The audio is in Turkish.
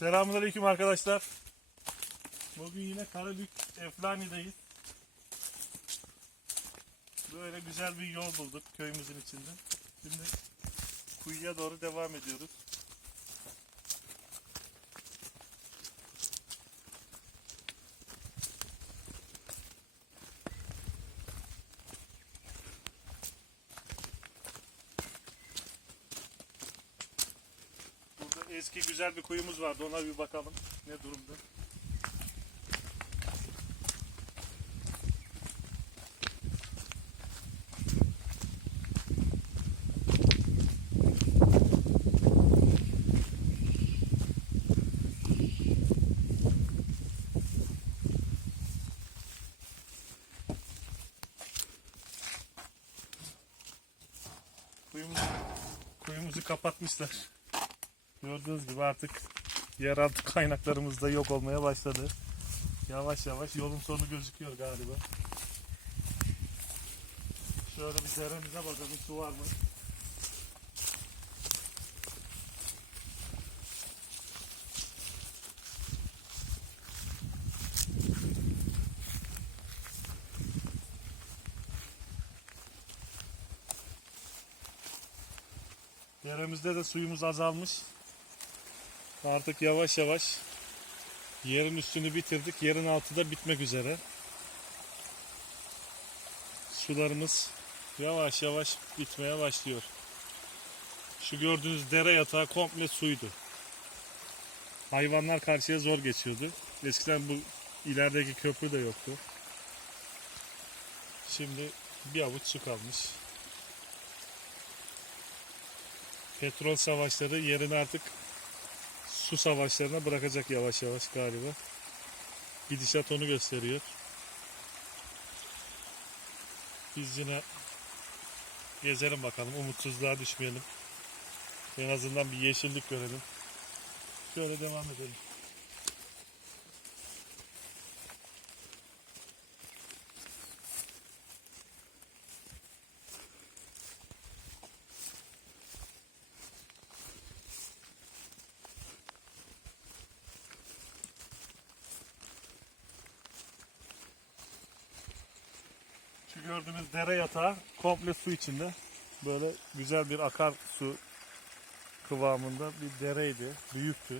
Selamünaleyküm arkadaşlar. Bugün yine Karabük Eflani'deyiz. Böyle güzel bir yol bulduk köyümüzün içinde. Şimdi kuyuya doğru devam ediyoruz. Eski güzel bir kuyumuz vardı. Ona bir bakalım. Ne durumda? Kuyumuzu, kapatmışlar. Gördüğünüz gibi artık yeraltı kaynaklarımız da yok olmaya başladı. Yavaş yavaş yolun sonu gözüküyor galiba. Şöyle bir deremize bakalım su var mı? Deremizde de suyumuz azalmış. Artık yavaş yavaş yerin üstünü bitirdik. Yerin altı da bitmek üzere. Sularımız yavaş yavaş bitmeye başlıyor. Şu gördüğünüz dere yatağı komple suydu. Hayvanlar karşıya zor geçiyordu. Eskiden bu ilerideki köprü de yoktu. Şimdi bir avuç su kalmış. Petrol savaşları yerini artık su savaşlarına bırakacak yavaş yavaş galiba. Gidişat onu gösteriyor. Biz yine gezelim bakalım. Umutsuzluğa düşmeyelim. En azından bir yeşillik görelim. Şöyle devam edelim. Gördüğünüz dere yatağı komple su içinde. Böyle güzel bir akar su kıvamında bir dereydi. Büyüktü.